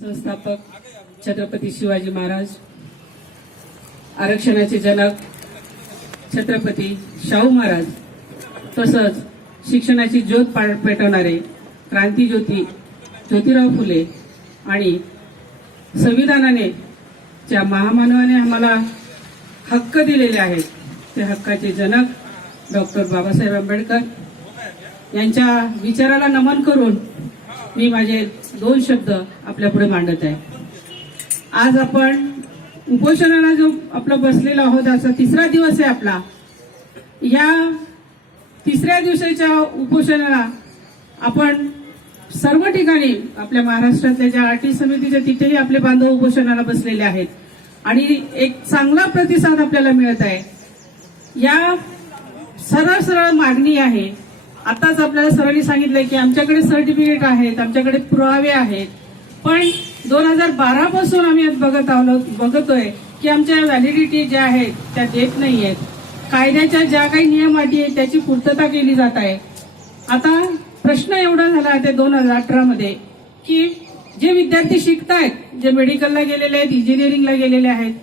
संस्थापक छत्रपती शिवाजी महाराज, आरक्षणाचे जनक छत्रपती शाहू महाराज, तसंच शिक्षणाची ज्योत पेटवणारे क्रांतिज्योती ज्योतिराव फुले आणि संविधानाने ज्या महामानवाने आम्हाला हक्क दिलेले आहेत ते हक्काचे जनक डॉक्टर बाबासाहेब आंबेडकर यांच्या विचाराला नमन करून मी माझे 2 शब्द आपल्या पुढे मांडत आहे। आज आपण उपोषणाला जो आपला बसलेला आहोत, असा 3रा दिवस आहे आपला। या 3ऱ्या दिवसाच्या उपोषणाला आपण सर्व ठिकाणी आपल्या महाराष्ट्रातल्या ज्या आरटी समितीच्या तिथेही आपले बांधव उपोषणाला बसलेले आहेत आणि एक चांगला प्रतिसाद आपल्याला मिळत आहे। या सरळ मागणी आहे। आताच आपल्याला सरांनी सांगितलंय की आमच्याकडे सर्टिफिकेट आहेत, आमच्याकडे पुरावे आहेत, पण 2012 पासून आम्ही बघतोय की आमच्या व्हॅलिडिटी ज्या आहेत त्या देत नाहीयेत। कायद्याच्या ज्या काही नियम अटी आहेत त्याची पूर्तता केली जात आहे। आता प्रश्न एवढा झाला ते 2018 मध्ये की जे विद्यार्थी शिकतायत, जे मेडिकलला गेलेले आहेत, इंजिनिअरिंगला गेलेले आहेत,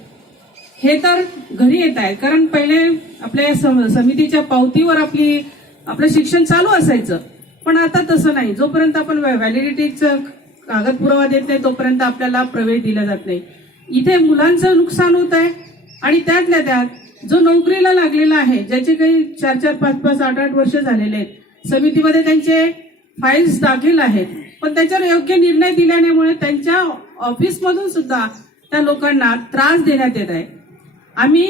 हे तर घरी येत आहेत, कारण पहिले आपल्या समितीच्या पावतीवर आपलं शिक्षण चालू असायचं, पण आता तसं नाही। जोपर्यंत आपण व्हॅलिडिटीचं कागद पुरावा देत नाही तोपर्यंत आपल्याला प्रवेश दिला जात नाही। इथे मुलांचं नुकसान होत आहे आणि त्यातल्या त्यात जो नोकरीला लागलेला आहे, ज्याचे काही 4-4, 5-5, 8-8 वर्ष झालेले आहेत, समितीमध्ये त्यांचे फाईल्स दाखल आहेत, पण त्याच्यावर योग्य निर्णय दिल्यामुळे त्यांच्या ऑफिसमधून सुद्धा त्या लोकांना त्रास देण्यात येत आहे। आम्ही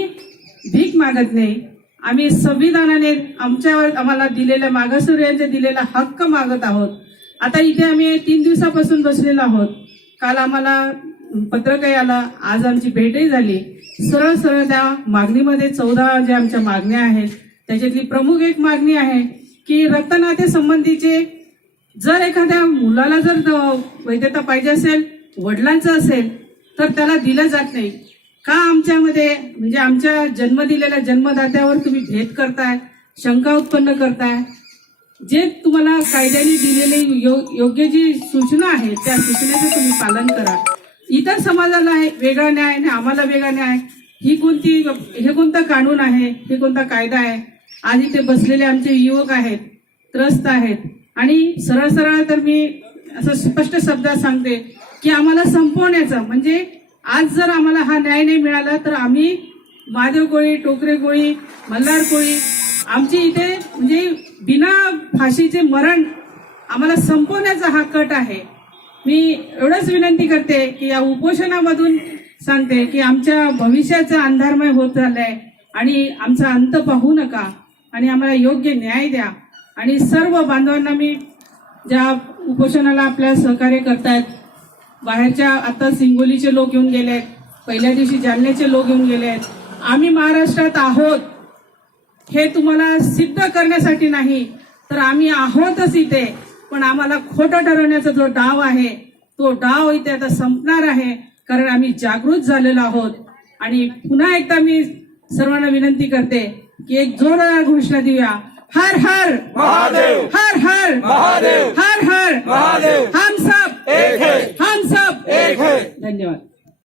भीक मागत नाही, आम्ही संविधानाने आम्हाला दिलेल्या मागासवर्गीयांचे दिलेला हक्क मागत आहोत। आता इथे आम्ही 3 दिवसापासून बसलेलो आहोत। काल आम्हाला पत्रकही आला, आज आमची भेटही झाली। सरळ त्या मागणीमध्ये 14 ज्या आमच्या मागण्या आहेत त्याच्यातली प्रमुख एक मागणी आहे की रक्तनाते संबंधीचे जर एखाद्या मुलाला जर वैधता पाहिजे असेल, वडिलांचं असेल, तर त्याला दिलं जात नाही का? आमच्यामध्ये म्हणजे आमच्या जन्म दिलेल्या जन्मदात्यावर तुम्ही भेद करताय, शंका उत्पन्न करताय। जे तुम्हाला कायद्याने दिलेली योग्य जी सूचना आहे त्या सूचनेचं तुम्ही पालन करा। इतर समाजाला वेगळा न्याय आणि आम्हाला वेगळा न्याय, हे कोणता कानून आहे, हे कोणता कायदा आहे? आज इथे बसलेले आमचे युवक आहेत, त्रस्त आहेत आणि सरळ तर मी असं स्पष्ट शब्दात सांगते की आम्हाला संपवण्याचं, म्हणजे आज जर आम्हाला हा न्याय नाही मिळाला तर आम्ही महादेव कोळी, टोकरे कोळी, मल्हार कोळी, आमची इथे म्हणजे बिना फाशीचे मरण आम्हाला संपवण्याचा हा कट आहे। मी एवढंच विनंती करते की या उपोषणामधून सांगते की आमच्या भविष्याचा अंधारमय होत चाललाय आणि आमचा अंत पाहू नका आणि आम्हाला योग्य न्याय द्या। आणि सर्व बांधवांना मी ज्या उपोषणाला आपल्या सहकार्य करतायत, बाहेरच्या आता हिंगोलीचे लोक येऊन गेलेत, पहिल्या दिवशी जालन्याचे लोक येऊन गेलेत, आम्ही महाराष्ट्रात आहोत हे तुम्हाला सिद्ध करण्यासाठी नाही तर आम्ही आहोतच इथे, पण आम्हाला खोटं ठरवण्याचा जो डाव आहे तो डाव इथे आता संपणार आहे, कारण आम्ही जागृत झालेलो आहोत। आणि पुन्हा एकदा मी सर्वांना विनंती करते की एक जोरदार घोषणा देऊया, हर हर महादेव, हर हर महादेव, हर हर महादेव, हम सब एक है, हम सब एक है। धन्यवाद।